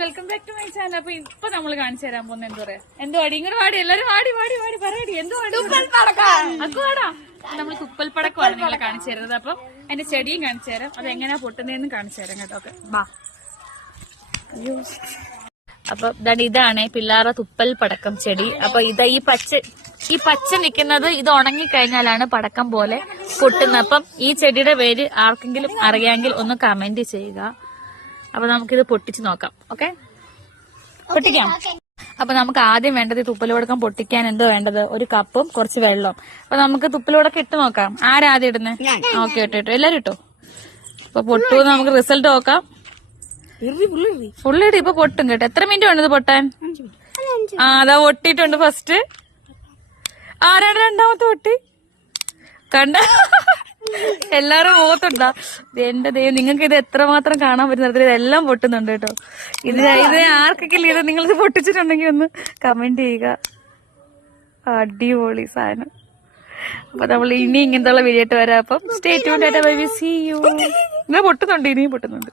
Welcome back to my channel അപ്പൊ ഇപ്പൊ നമ്മൾ കാണിച്ചു തരാൻ പോകുന്ന എന്താ പറയാ? എന്തോ അടി ഇങ്ങോട്ട് പാടി എല്ലാരും പാടി പാടി പാടി പറയടി എന്തോ അക്കുവാടാ നമ്മൾ തുപ്പൽ പടക്കമാണ് നിങ്ങളെ കാണിച്ചു തരുന്നത്. അപ്പം അതിന്റെ ചെടിയും കാണിച്ചു തരാം. അത് എങ്ങനെയാ പൊട്ടുന്നതെന്ന് കാണിച്ചു തരാം കേട്ടോ. ഓക്കെ ബാ. അപ്പൊ ഇതാണ് ഇതാണ് പിള്ളാറ തുപ്പൽ പടക്കം ചെടി. അപ്പൊ ഇത് ഈ പച്ച ഈ പച്ച നിൽക്കുന്നത് ഇത് ഉണങ്ങിക്കഴിഞ്ഞാലാണ് പടക്കം പോലെ പൊട്ടുന്നത്. അപ്പം ഈ ചെടിയുടെ പേര് ആർക്കെങ്കിലും അറിയാമെങ്കിൽ ഒന്ന് കമന്റ് ചെയ്യുക. അപ്പൊ നമുക്കിത് പൊട്ടിച്ച് നോക്കാം ഓക്കെ? പൊട്ടിക്കാം. അപ്പൊ നമുക്ക് ആദ്യം വേണ്ടത് ഈ തുപ്പലോടക്കം പൊട്ടിക്കാൻ എന്തോ വേണ്ടത്? ഒരു കപ്പും കുറച്ച് വെള്ളവും. അപ്പൊ നമുക്ക് തുപ്പലോടൊക്കെ ഇട്ട് നോക്കാം. ആരാദ്യം ഇടുന്നത് ഓക്കെ ഇട്ടു ഇട്ടു. എല്ലാരും ഇട്ടോ? അപ്പൊ പൊട്ടു നമുക്ക് റിസൾട്ട് നോക്കാം. ഫുള്ളിട്ട് ഇപ്പൊ പൊട്ടും കേട്ടോ. എത്ര മിനിറ്റ് വേണ്ടത് പൊട്ടാൻ? ആ അതാ പൊട്ടിയിട്ടുണ്ട് ഫസ്റ്റ് ആരാണ് രണ്ടാമത്തെ പൊട്ടി? കണ്ട എല്ലാരും മുഖത്തുണ്ടാ? ഇത് എന്റെ ദൈവം നിങ്ങൾക്ക് ഇത് എത്ര മാത്രം കാണാൻ പറ്റുന്ന ഇതെല്ലാം പൊട്ടുന്നുണ്ട് കേട്ടോ. ഇത് ഇത് ആർക്കെങ്കിലും ഇത് നിങ്ങൾ ഇത് പൊട്ടിച്ചിട്ടുണ്ടെങ്കിൽ ഒന്ന് കമന്റ് ചെയ്യുക. അടിപൊളി സാധനം. അപ്പൊ നമ്മൾ ഇനി ഇങ്ങനത്തെ വീഡിയോ ആയിട്ട് വരാം. അപ്പം സ്റ്റേ ട്യൂൺ ബൈ യു പൊട്ടുന്നുണ്ട് ഇനിയും പൊട്ടുന്നുണ്ട്.